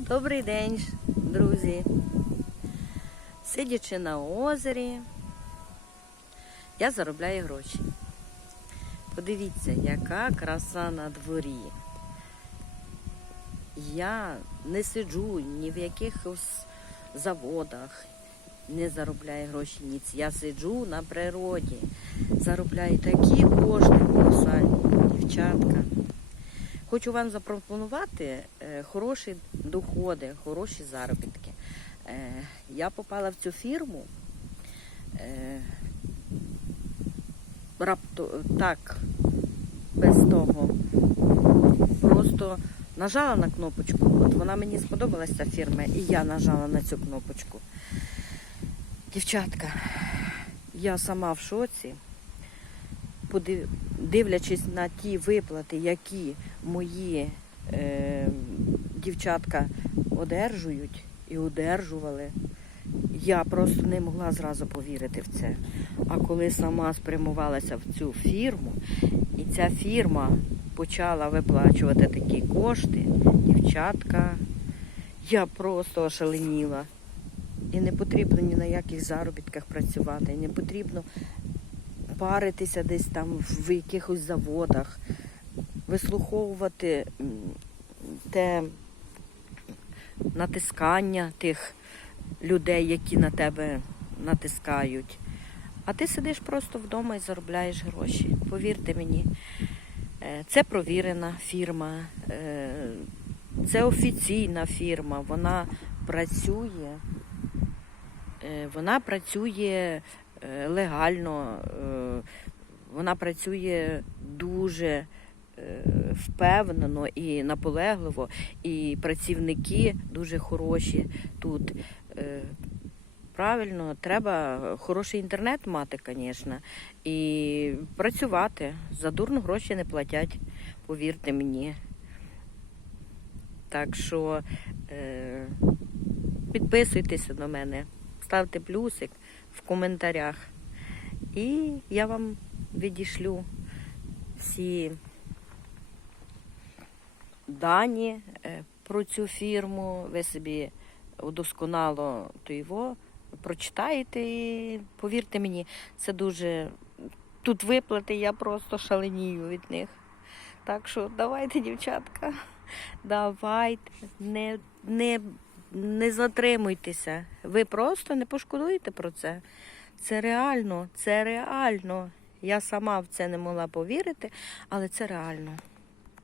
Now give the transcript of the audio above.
Добрий день, друзі. Сидячи на озері, я заробляю гроші. Подивіться, яка краса на дворі. Я не сиджу ні в якихось заводах, не заробляю гроші ніц. Я сиджу на природі, заробляю такі кошти колосальні, дівчатка. Хочу вам запропонувати е, хороші доходи, хороші заробітки. Е, я попала в цю фірму. Е, рапто так, без того. Просто нажала на кнопочку. От вона мені сподобалася ця фірма, і я нажала на цю кнопочку. Дівчатка, я сама в шоці дивлячись на ті виплати, які мої е, дівчатка одержують і одержували, я просто не могла зразу повірити в це. А коли сама спрямувалася в цю фірму, і ця фірма почала виплачувати такі кошти, дівчатка, я просто ошаленіла. І не потрібно ні на яких заробітках працювати, не потрібно паритися десь там в якихось заводах, вислуховувати те натискання тих людей, які на тебе натискають. А ти сидиш просто вдома і заробляєш гроші. Повірте мені, е, це провірена фірма, е, це офіційна фірма, вона працює. Е, Вона працює легально, вона працює дуже впевнено і наполегливо, і працівники дуже хороші тут. Е, Правильно, треба хороший інтернет мати, звісно, і працювати. За дурно гроші не платять, повірте мені. Так що е, підписуйтеся на мене, ставте плюсик в коментарях. І я вам відішлю всі дані е, про цю фірму. Ви собі удосконало то його прочитаєте і повірте мені, це дуже. Тут виплати, я просто шаленію від них. Так що давайте, дівчатка, давайте, не, не, не затримуйтеся. Ви просто не пошкодуєте про це. Це реально, це реально. Я сама в це не могла повірити, але це реально.